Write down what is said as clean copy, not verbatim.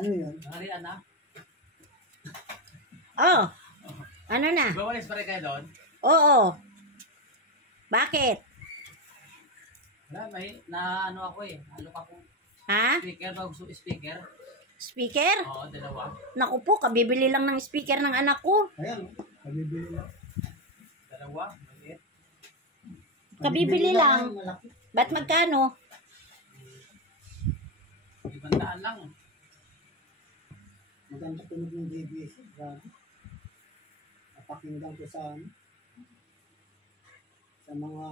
Ano yun? Harian na? Oh, ano na? Bawalis pa rin kayo doon? Oo. Bakit? Wala, may na ano ako eh. Alok ako. Ha? Speaker, bago speaker. Speaker? Oo, dalawa. Naku po, kabibili lang ng speaker ng anak ko. Ayan, kabibili lang. Dalawa, maliit. Kabibili lang. Malaki. Ba't magkano? 500 lang. Maganda tunog ng DBS. Grabe. Napakinggan ko sa mga